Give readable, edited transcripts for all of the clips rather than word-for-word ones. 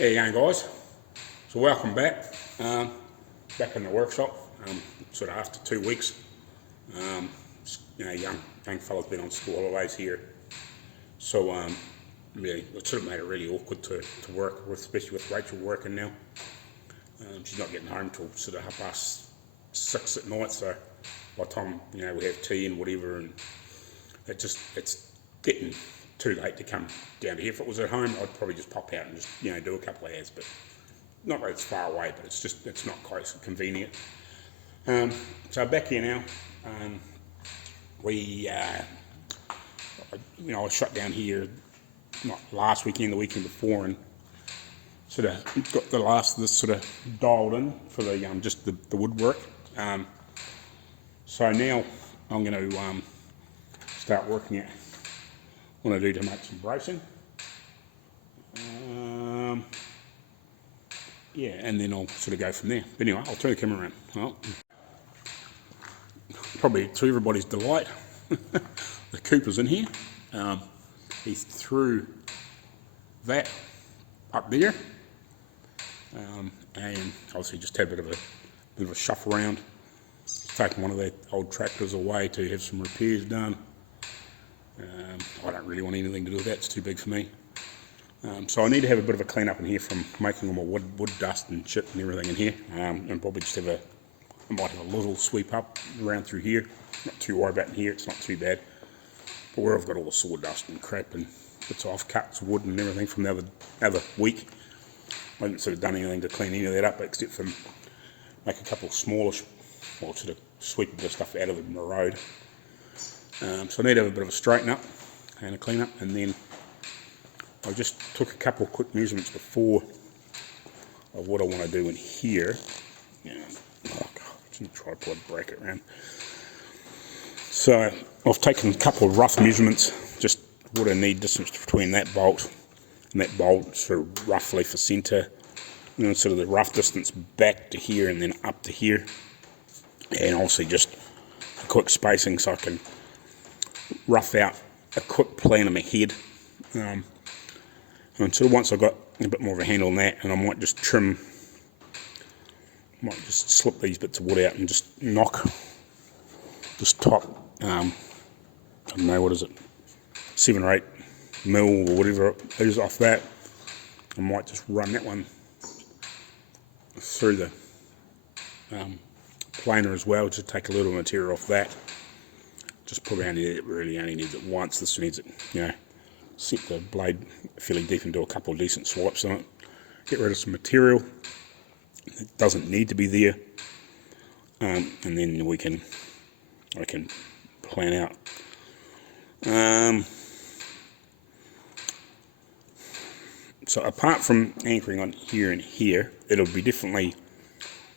How you going, guys? So welcome back. Back in the workshop. Sort of after 2 weeks. Young fella's been on school holidays here, so really it sort of made it really awkward to work with, especially with Rachel working now. She's not getting home till sort of 6:30 at night. So by the time we have tea and whatever, and it's getting too late to come down to here. If it was at home, I'd probably just pop out and just do a couple of hours, but not that it's far away, but it's not quite so convenient. So back here now. I shut down here not last weekend, the weekend before, and sort of got the last of this sort of dialed in for the just the woodwork. So now I'm going to start working out what I do to make some bracing. And then I'll sort of go from there. But anyway, I'll turn the camera around. Well, probably to everybody's delight, the Cooper's in here. He threw that up there, and obviously just had a bit of a shuffle around. Taken one of their old tractors away to have some repairs done. I don't really want anything to do with that, it's too big for me. So I need to have a bit of a clean up in here from making all my wood dust and shit and everything in here, and probably just I might have a little sweep up around through here. Not too worried about in here, it's not too bad. But where I've got all the sawdust and crap and bits of offcuts, wood and everything from the other week, I haven't sort of done anything to clean any of that up except for make a couple of smallish, or sort of sweep a bit of stuff out of the road. So I need to have a bit of a straighten up and a clean up, and then I just took a couple of quick measurements before of what I want to do in here. It's a tripod bracket around. So I've taken a couple of rough measurements, just what I need distance between that bolt and that bolt, sort of roughly for centre, and then sort of the rough distance back to here and then up to here, and also just a quick spacing so I can rough out a quick plan in my head. And sort of once I've got a bit more of a handle on that, and I might just slip these bits of wood out and just knock this top, I don't know, what is it, 7 or 8 mil or whatever it is off that. I might just run that one through the planer as well, just take a little material off that. Just probably really only needs it once. This needs it, set the blade fairly deep and do a couple of decent swipes on it. Get rid of some material that doesn't need to be there, and then I can plan out. So apart from anchoring on here and here, it'll be definitely,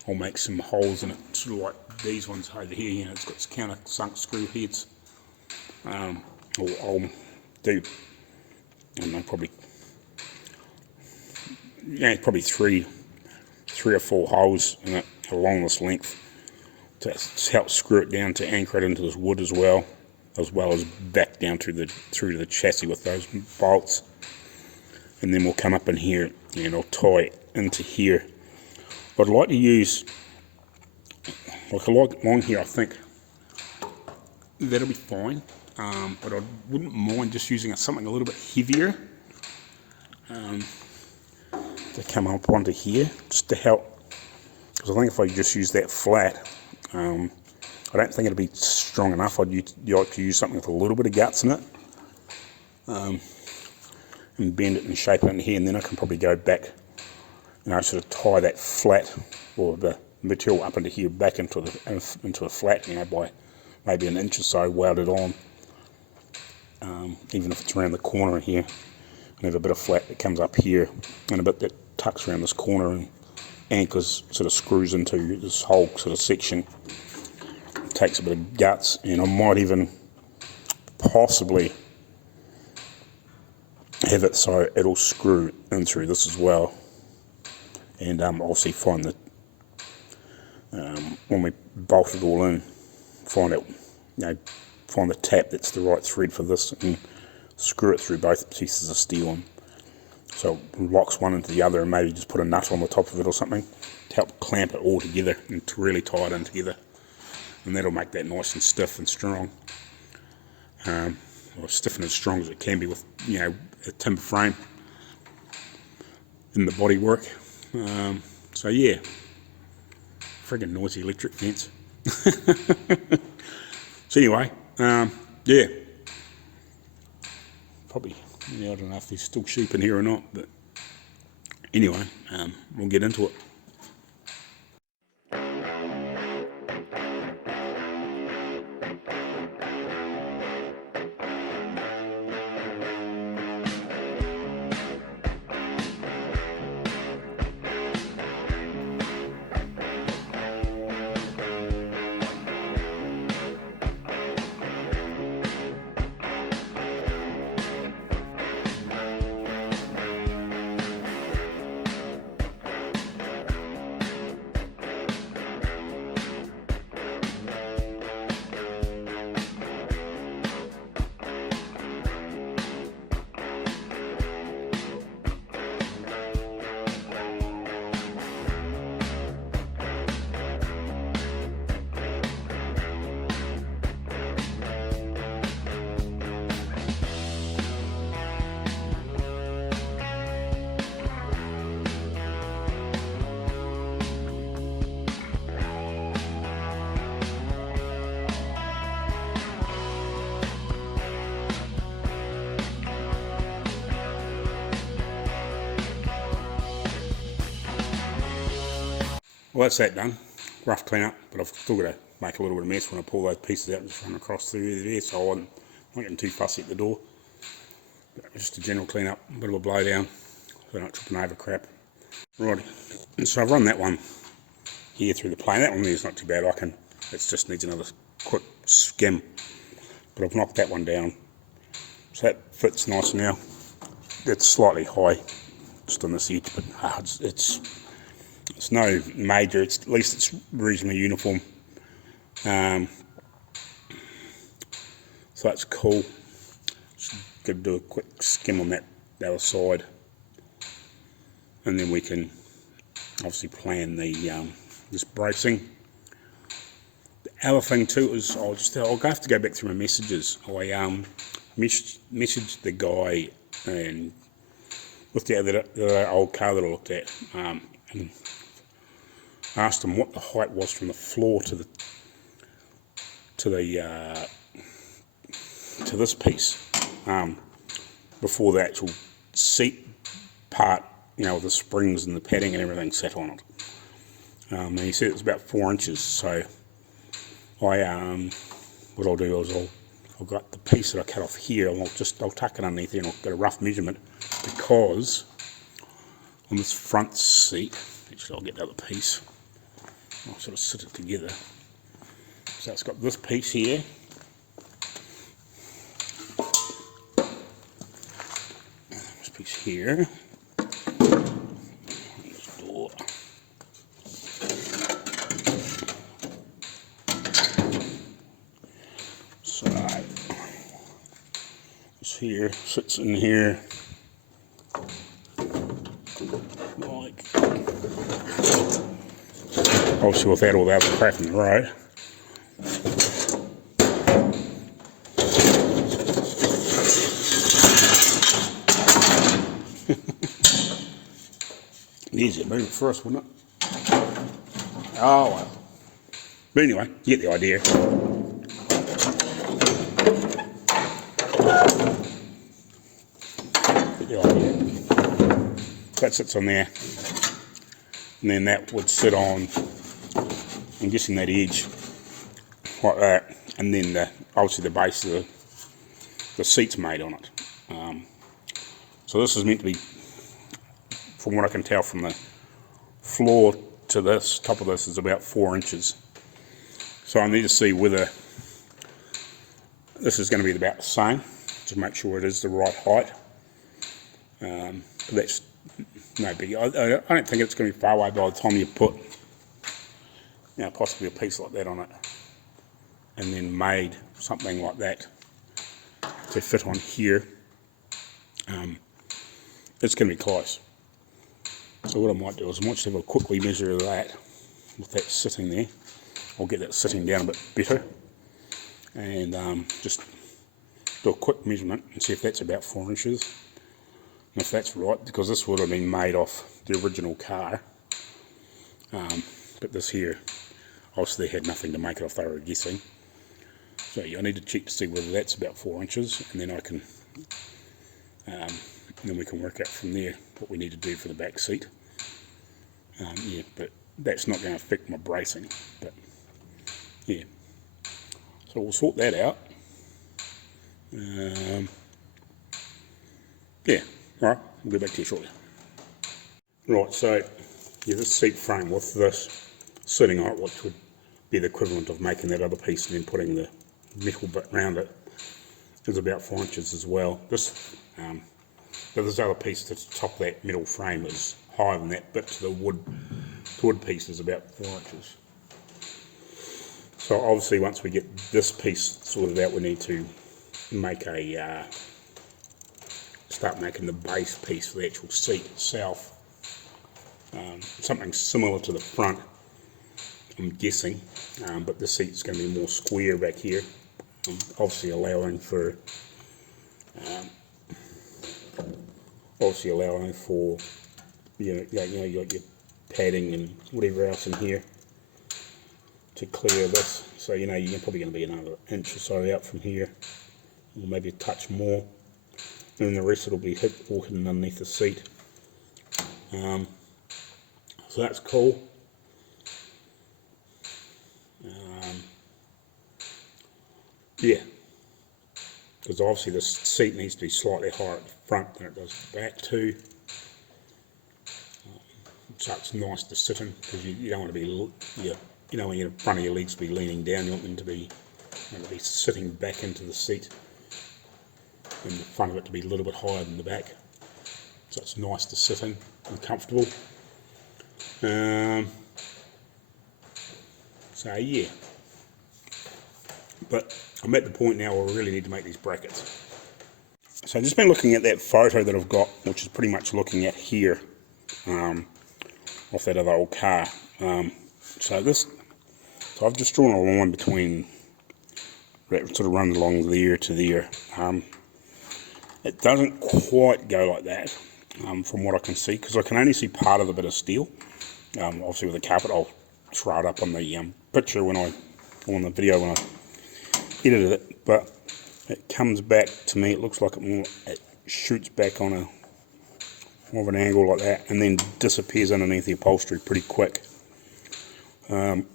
I'll make some holes in it, sort of like these ones over here. It's got counter-sunk screw heads. I'll do, I don't know, probably three or four holes in it along this length to help screw it down to anchor it into this wood as well as back down through the chassis with those bolts. And then we'll come up in here and I'll tie it into here. I'd like to use, along here, I think that'll be fine, but I wouldn't mind just using something a little bit heavier to come up onto here, just to help, because I think if I just use that flat, I don't think it'll be strong enough. I'd like to use something with a little bit of guts in it, and bend it and shape it in here, and then I can probably go back, sort of tie that flat, or the material up into here, back into a flat, by maybe an inch or so, welded on, even if it's around the corner here, and have a bit of flat that comes up here, and a bit that tucks around this corner and anchors, sort of screws into this whole sort of section. It takes a bit of guts, and I might even possibly have it so it'll screw in through this as well, and obviously find that when we bolt it all in, find the tap that's the right thread for this, and screw it through both pieces of steel. And So it locks one into the other, and maybe just put a nut on the top of it or something to help clamp it all together and to really tie it in together. And that'll make that nice and stiff and strong. Or stiff and as strong as it can be with, you know, a timber frame in the bodywork. So yeah, friggin' noisy electric fence. So anyway, yeah, probably, yeah, I don't know if there's still sheep in here or not, but anyway, we'll get into it. Well, that's that done. Rough clean up, but I've still got to make a little bit of mess when I pull those pieces out and just run across through there, so I'm not getting too fussy at the door. But just a general clean up, a bit of a blow down, so I'm not tripping over crap. Right, so I've run that one here through the plane. That one there's not too bad. It just needs another quick skim. But I've knocked that one down, so that fits nice now. It's slightly high, just on this edge, but it's no major. At least it's reasonably uniform. So that's cool. Just got to do a quick skim on that other side, and then we can obviously plan the this bracing. The other thing too is I'll have to go back through my messages. I messaged the guy and with the other old car that I looked at, and asked him what the height was from the floor to this piece before the actual seat part, you know, with the springs and the padding and everything sat on it. And he said it was about 4 inches. So what I'll do is I've got the piece that I cut off here, and I'll tuck it underneath there, and I'll get a rough measurement, because on this front seat, actually I'll get the other piece. I'll sort of sit it together. So it's got this piece here. This piece here. This door. So this here sits in here like, obviously without all the other crap in the road. Easier move it first, wouldn't it? Oh well. But anyway, you get the idea. That sits on there, and then that would sit on, I'm guessing, that edge like that, and then obviously the base of the seat's made on it. So this is meant to be, from what I can tell from the floor to this, top of this is about 4 inches. So I need to see whether this is going to be about the same, to make sure it is the right height. But that's no biggie. I don't think it's going to be far away by the time you put, you know, possibly a piece like that on it, and then made something like that to fit on here. it's going to be close. So what I might do is I might just have a quickly measure of that with that sitting there. I'll get that sitting down a bit better and just do a quick measurement and see if that's about 4 inches. And if that's right, because this would have been made off the original car, but this here, obviously they had nothing to make it off, they were guessing. So yeah, I need to check to see whether that's about 4 inches, and then I can, then we can work out from there what we need to do for the back seat. Yeah, but that's not going to affect my bracing, but yeah. So we'll sort that out. Yeah, alright, we'll get back to you shortly. Right, so yeah, this seat frame with this sitting on it, which would be the equivalent of making that other piece and then putting the metal bit around it, is about 4 inches as well. But this other piece to the top of that metal frame is higher than that, but to the wood piece is about 4 inches. So obviously once we get this piece sorted out, we need to make a start making the base piece for the actual seat itself. Something similar to the front, I'm guessing, but the seat's going to be more square back here, obviously allowing for you got your padding and whatever else in here to clear this. So you're probably going to be another inch or so out from here, or maybe a touch more, and then the rest will be all hidden underneath the seat. So that's cool. Yeah, because obviously this seat needs to be slightly higher at the front than it does at the back too. So it's nice to sit in, because you don't want to be, when you're in front of your legs to be leaning down, you want them to be sitting back into the seat, and the front of it to be a little bit higher than the back. So it's nice to sit in and comfortable. So yeah, but I'm at the point now where I really need to make these brackets. So I've just been looking at that photo that I've got, which is pretty much looking at here, off that other old car. So I've just drawn a line between that sort of runs along there to there. It doesn't quite go like that, from what I can see, because I can only see part of the bit of steel. Obviously with the carpet, I'll throw it up on the picture on the video when I edited it, but it comes back to me, it looks like it shoots back on a more of an angle like that, and then disappears underneath the upholstery pretty quick.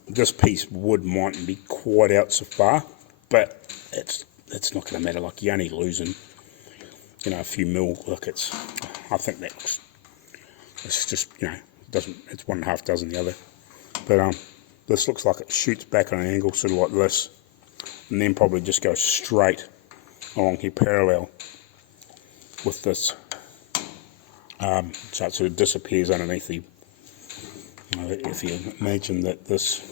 This piece of wood mightn't be quite out so far, but it's not going to matter. Like, you're only losing, a few mil. Look, I think that looks, it's just, it's 1.5 dozen the other. But this looks like it shoots back on an angle, sort of like this, and then probably just goes straight along here parallel with this. So it sort of disappears underneath the, if you imagine that this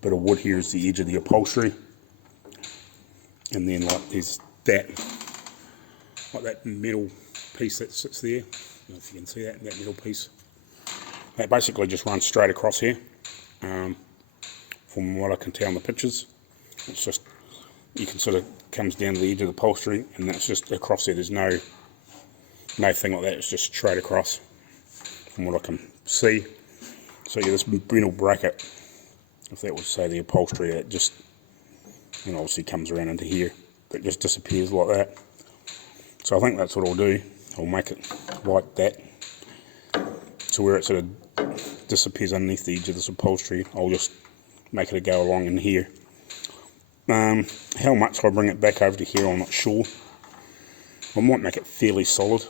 bit of wood here is the edge of the upholstery, and then like there's that metal piece that sits there. I don't know if you can see that metal piece. That basically just runs straight across here, from what I can tell in the pictures. It's just, you can sort of, comes down to the edge of the upholstery, and that's just across there. There's no thing like that, it's just straight across from what I can see. So yeah, this metal bracket, if that was, say, the upholstery, it just, obviously comes around into here, but it just disappears like that. So I think that's what I'll do. I'll make it like that, to where it sort of disappears underneath the edge of this upholstery. I'll just make it go along in here. How much I bring it back over to here, I'm not sure. I might make it fairly solid,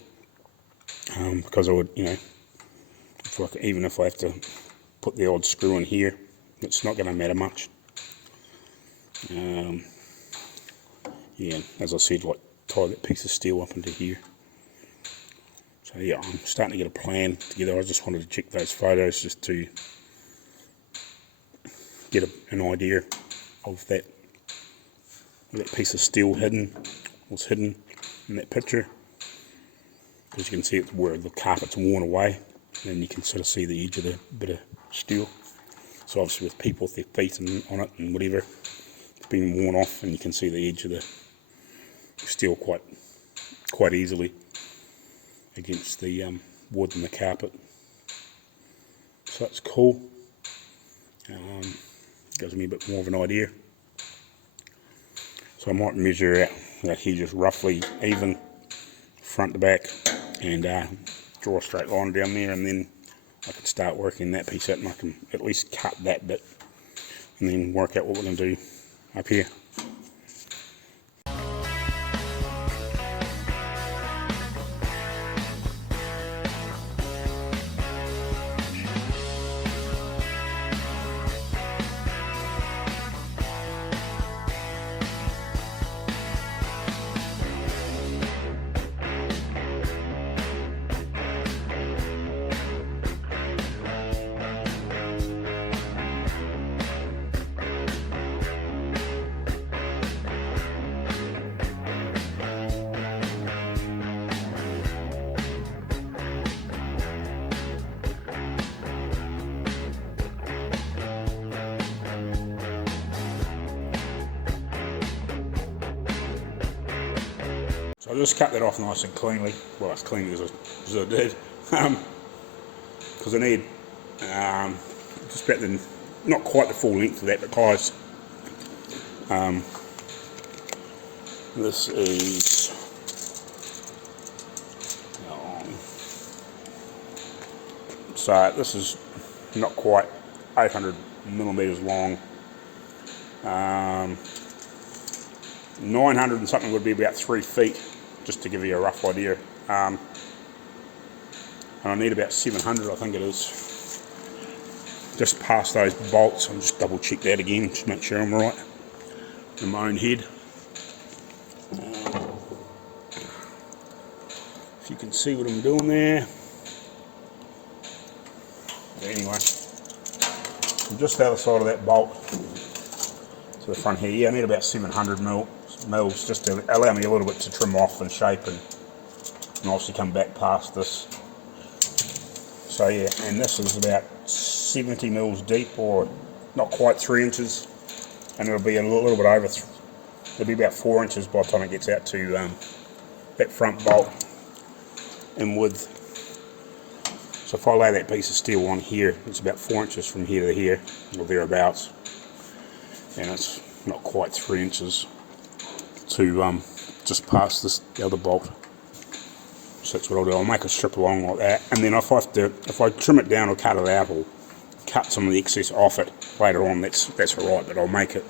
because I would, even if I have to put the odd screw in here, it's not going to matter much. Yeah, as I said, like, tie that piece of steel up into here. So yeah, I'm starting to get a plan together. I just wanted to check those photos just to get an idea of that piece of steel was hidden in that picture. because you can see it's where the carpet's worn away, and you can sort of see the edge of the bit of steel. So obviously with people with their feet on it and whatever, it's been worn off, and you can see the edge of the steel quite easily against the wood and the carpet. So that's cool. Gives me a bit more of an idea. So I might measure out here just roughly even front to back, and draw a straight line down there, and then I can start working that piece out, and I can at least cut that bit and then work out what we're going to do up here. So I just cut that off nice and cleanly, well as cleanly as I did, because I need just about not quite the full length of that, but close. This is so this is not quite 800 millimeters long. 900 and something would be about 3 feet, just to give you a rough idea. And I need about 700, I think it is. Just past those bolts, I'll just double check that again, just make sure I'm right in my own head. If you can see what I'm doing there. But anyway, I'm just the other side of that bolt to the front here. Yeah, I need about 700 mils just to allow me a little bit to trim off and shape and obviously come back past this. So yeah, and this is about 70 mils deep, or not quite 3 inches, and it'll be a little bit over, it'll be about 4 inches by the time it gets out to that front bolt in width. So if I lay that piece of steel on here, it's about 4 inches from here to here, or thereabouts, and it's not quite 3 inches to just past this other bolt. So that's what I'll do. I'll make a strip along like that, and then if I trim it down or cut it out or cut some of the excess off it later on, that's alright, but I'll make it.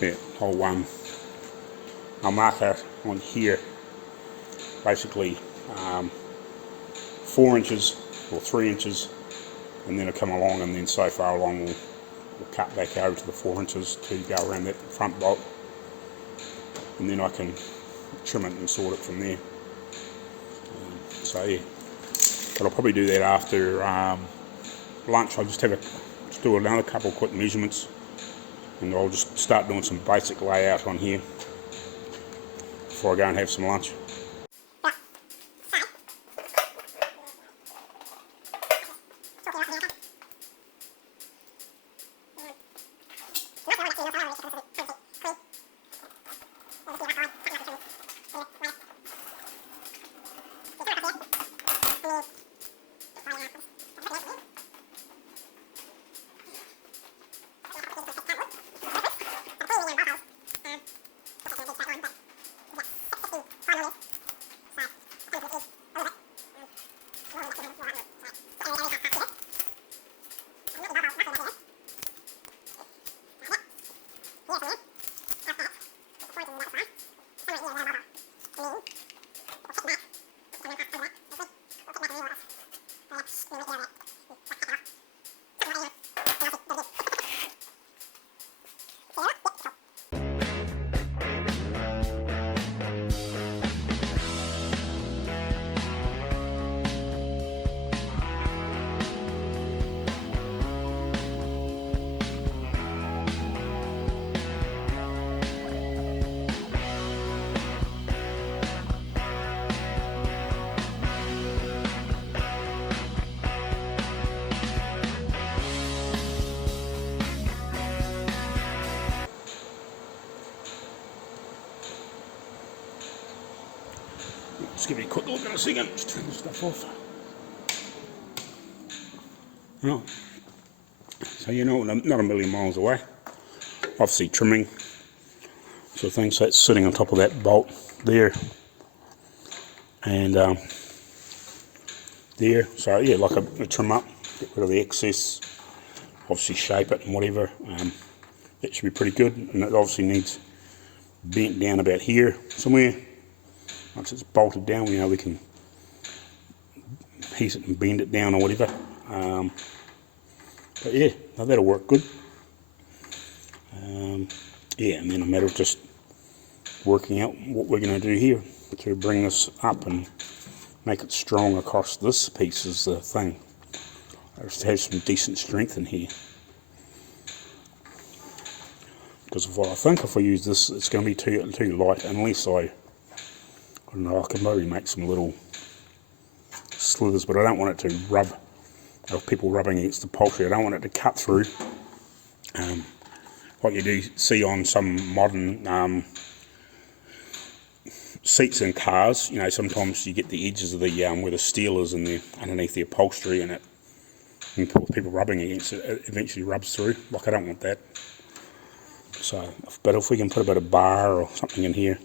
Yeah, I'll mark out on here basically 4 inches or 3 inches, and then I'll come along, and then so far along we'll cut back over to the 4 inches to go around that front bolt, and then I can trim it and sort it from there. So yeah, but I'll probably do that after lunch. I'll just do another couple of quick measurements, and I'll just start doing some basic layout on here before I go and have some lunch. Just give you a quick look in a second. Just turn this stuff off. Right. So you know, not a million miles away. Obviously trimming sort of thing. So it's sitting on top of that bolt there. And there. So yeah, like a trim up, get rid of the excess. Obviously shape it and whatever. That should be pretty good. And it obviously needs bent down about here somewhere. Once it's bolted down, you know, we can piece it and bend it down or whatever. But yeah, no, that'll work good. Yeah, and then a matter of just working out what we're going to do here to bring this up and make it strong across this piece is the thing. Just have some decent strength in here. Because of what I think, if I use this, it's going to be too light unless I don't know, I can maybe make some little slithers, but I don't want it to rub, of people rubbing against the upholstery. I don't want it to cut through. What you do see on some modern seats in cars, you know, sometimes you get the edges of the where the steel is in there underneath the upholstery, and people rubbing against it, it eventually rubs through. Like, I don't want that. So, but if we can put a bit of bar or something in here,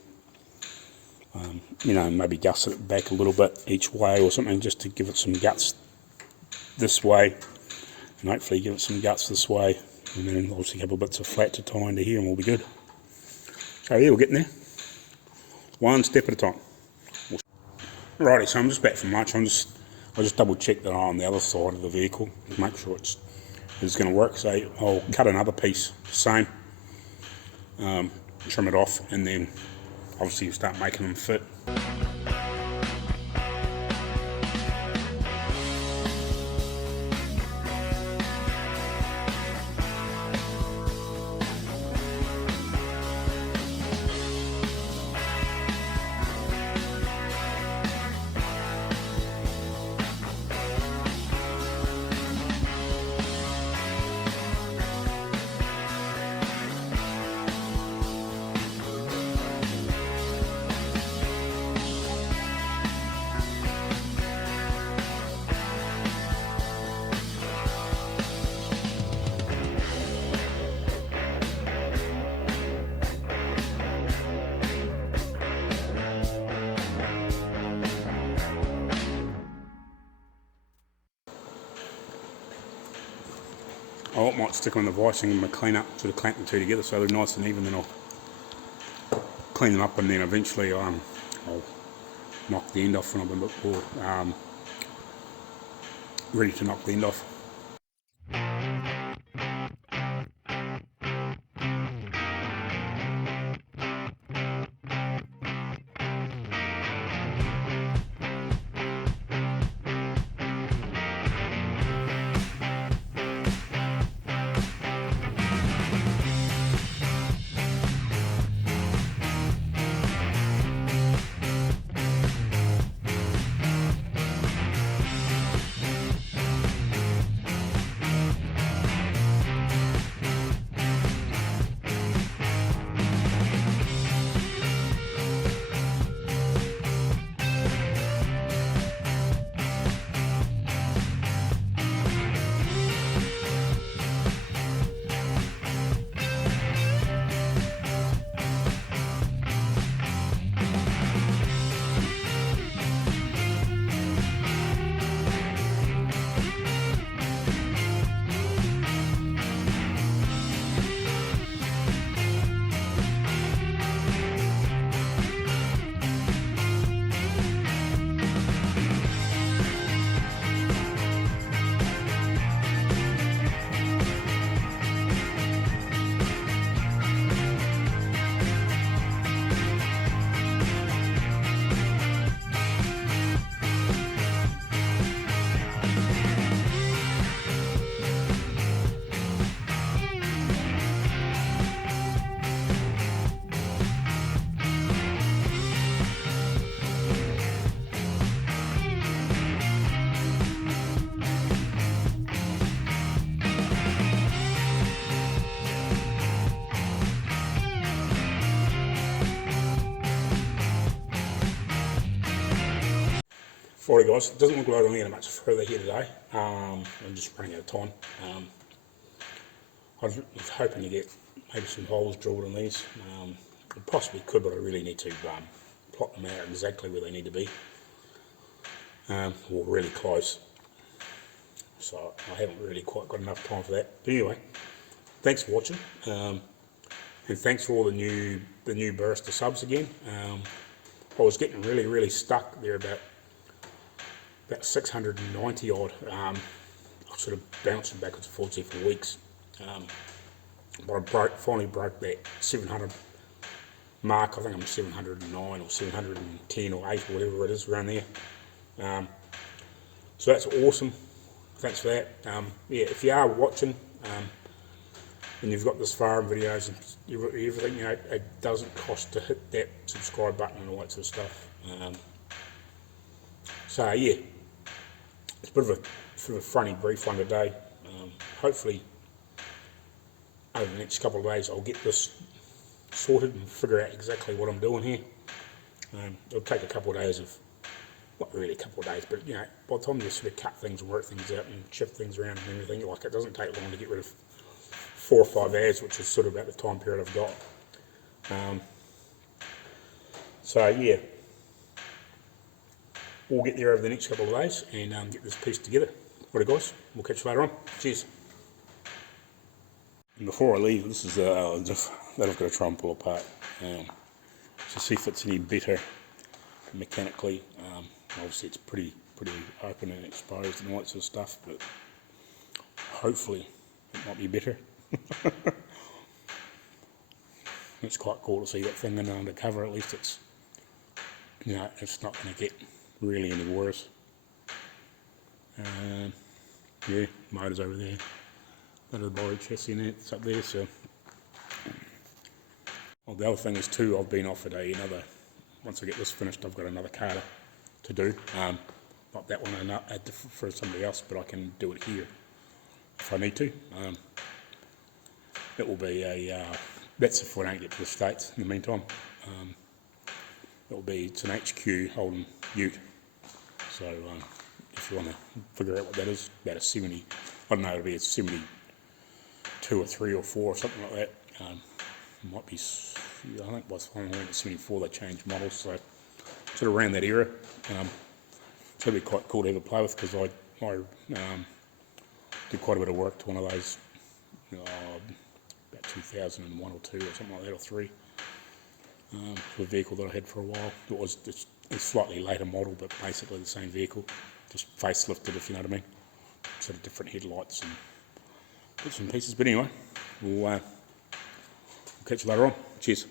you know, maybe gusset it back a little bit each way or something, just to give it some guts this way, and hopefully give it some guts this way, and then obviously a couple of bits of flat to tie into here, and we'll be good. So yeah, we're getting there, one step at a time. Righty, so I'm just back from lunch. I just double check that I'm on the other side of the vehicle to make sure it's going to work. So I'll cut another piece, same, trim it off, and then obviously start making them fit. I might stick on the vicing and clean up, sort of clamp the two together so they're nice and even, then I'll clean them up, and then eventually I'll knock the end off when I'm a bit more ready to knock the end off. Alright guys, it doesn't look like I'm going to get much further here today. I'm just running out of time. I was hoping to get maybe some holes drilled in these. I possibly could, but I really need to plot them out exactly where they need to be. Or really close. So I haven't really quite got enough time for that. But anyway, thanks for watching. And thanks for all the new burst of subs again. I was getting really stuck there about 690 odd. I was sort of bouncing backwards and forwards here for weeks. But I finally broke that 700 mark. I think I'm 709 or 710 or 8 or whatever it is around there. So that's awesome. Thanks for that. Yeah, if you are watching and you've got this far in videos and everything, you know, it doesn't cost to hit that subscribe button and all that sort of stuff. So yeah, it's a bit of a funny brief one today. Hopefully over the next couple of days I'll get this sorted and figure out exactly what I'm doing here. It'll take a couple of days of, not really a couple of days, but you know, by the time you sort of cut things and work things out and shift things around and everything, like it doesn't take long to get rid of 4 or 5 ads, which is sort of about the time period I've got. So yeah, we'll get there over the next couple of days and get this piece together. Alright guys, we'll catch you later on. Cheers. And before I leave, this is that I've got to try and pull apart to see if it's any better mechanically. Obviously it's pretty open and exposed and all that sort of stuff, but hopefully it might be better. It's quite cool to see that thing under cover. At least it's, you know, it's not going to get really any worse. Yeah, motor's over there. Another body chassis in it, it's up there. So, well, the other thing is too, I've been offered once I get this finished, I've got another car to do. Not that one, for somebody else, but I can do it here if I need to. It will be that's if I don't get to the States in the meantime. It's an HQ Holden Ute. So if you want to figure out what that is, about a 70, I don't know, it'll be a 72 or 3 or 4 or something like that. It might be, I think by the time I went to 74 they changed models, so sort of around that era. So it'd be quite cool to have a play with, because I did quite a bit of work to one of those about 2001 or 2 or something like that, or 3. A vehicle that I had for a while. It was just a slightly later model, but basically the same vehicle, just facelifted, if you know what I mean. Sort of different headlights and bits and pieces. But anyway, we'll catch you later on. Cheers.